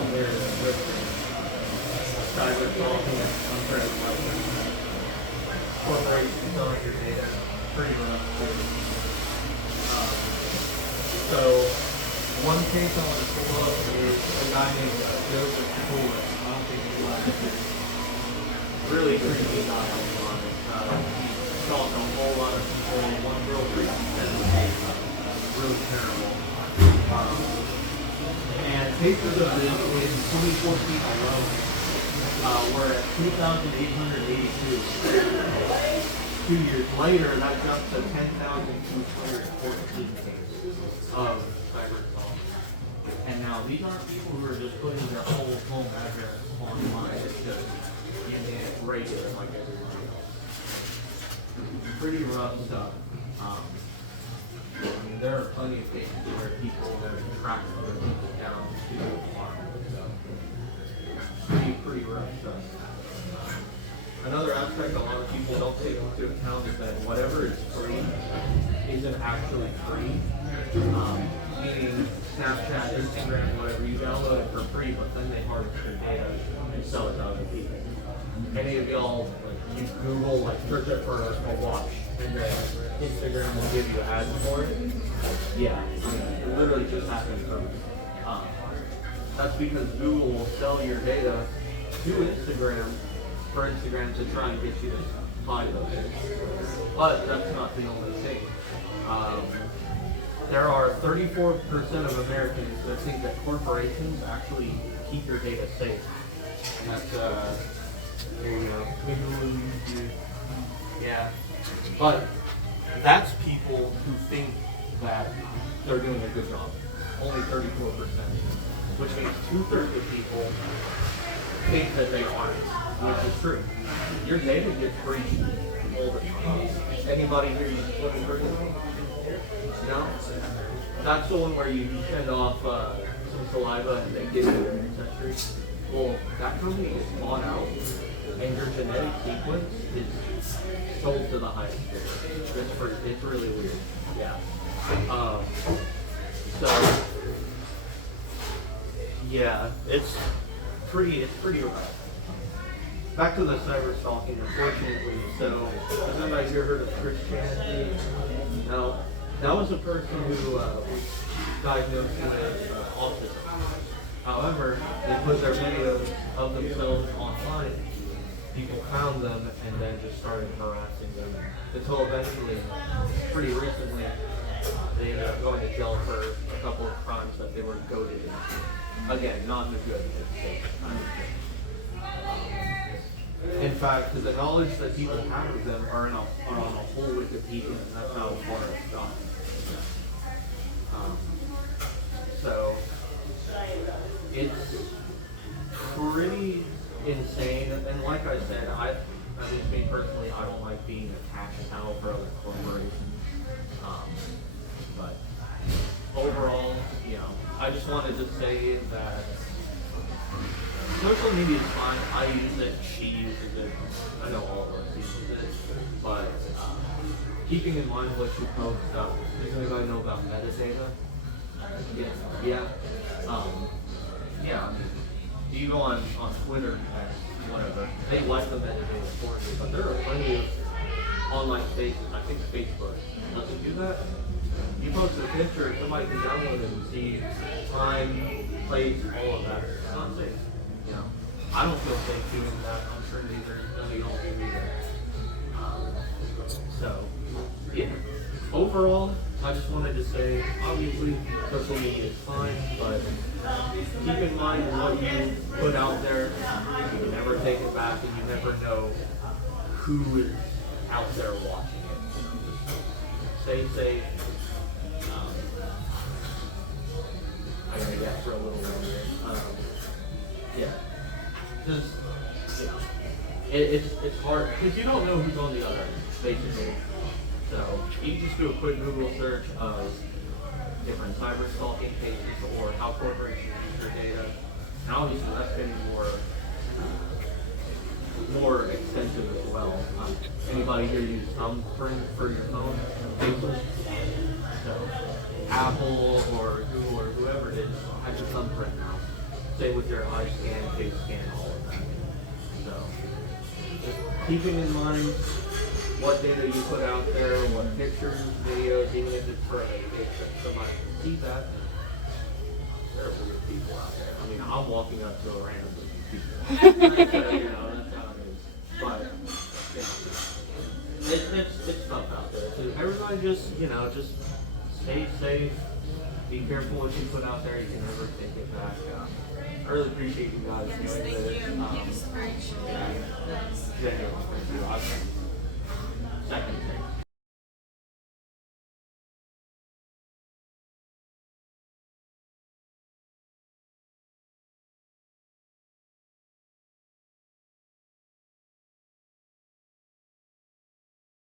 out there with cyber stalking and unfair weapons. Corporations selling your data, pretty rough too. So one case I want to pull up is a guy named Joseph Coolidge. I don't think he likes it. Really creepy guy, I'll be honest. He stalked a whole lot of people. One real creepy thing. Really terrible. And cases of this in 2014 alone were at 2,882. 2 years later, that jumped to 10,214 cases of cyber assault. And now these aren't people who are just putting their whole home address online. It's just regular like everybody else. Pretty rough stuff. I mean, there are plenty of cases where people have tracked other people down to harm. So pretty rough stuff. Another aspect a lot of people don't take into account is that whatever is free isn't actually free. Meaning Snapchat, Instagram, whatever, you download it for free, but then they harvest your data and sell it to other people. Any of y'all, you Google, search it for a watch, and then Instagram will give you ads for it? Yeah, it literally just happened from that's because Google will sell your data to Instagram for Instagram to try and get you to buy those things. But that's not the only thing. There are 34% of Americans that think that corporations actually keep your data safe. And that's, here you go. Yeah. But that's people who think that they're doing a good job. Only 34%. Which means 2/3 of people think that they aren't, which is true. Your data gets breached all the time. Anybody here use Twitter person? No? That's the one where you send off some saliva and they give you your ancestry. Well, that company is bought out and your genetic sequence is sold to the highest bidder. It's really weird. Yeah. So yeah, it's pretty rough. Back to the cyber stalking, unfortunately. So, has anybody here heard of Christianity? No. That was a person who was diagnosed with autism. However, they put their videos of themselves online. People found them and then just started harassing them until eventually, pretty recently, they ended up going to jail for a couple of crimes that they were goaded into. Again, not in a good way. In fact, the knowledge that people have of them are on a whole Wikipedia, and that's how far it's gone. So it's pretty insane, and like I said, at least me personally, I don't like being a cash cow for other corporations. But overall, I just wanted to say that social media is fine. I use it, she uses it, I know all of us use it, but keeping in mind what you post up. Does anybody know about metadata? Yeah. You go on Twitter, whatever, they like the metadata for you, but there are plenty of online spaces. I think Facebook doesn't do that. You post a picture, somebody can download it and see time, place, all of that. It's not safe. I don't feel safe doing that. I'm sure neither do y'all do either. So, yeah. Overall, I just wanted to say, obviously, social media is fine, but keep in mind what you put out there. You can never take it back, and you never know who is out there watching it. Stay safe. I'm going to get for a little bit. It's hard because you don't know who's on the other end, basically. So you can just do a quick Google search of different cyber stalking cases or how corporations use your data, and obviously that's getting more extensive as well. Anybody here use thumbprint for your phone? Facebook? So Apple or Google or whoever it is has your thumbprint now. Same with your eye scan, face scan, all of that. So, just keeping in mind what data you put out there, what pictures, videos, even if it's for if somebody can see that. There are weird people out there. I mean, I'm walking up to a random group of people. You know, that's how it is. But, yeah, it's tough out there. So everybody just, you know, just stay safe. Be careful what you put out there. You can never take it back. I really appreciate you guys doing this. Genuinely, thank you. Second thing.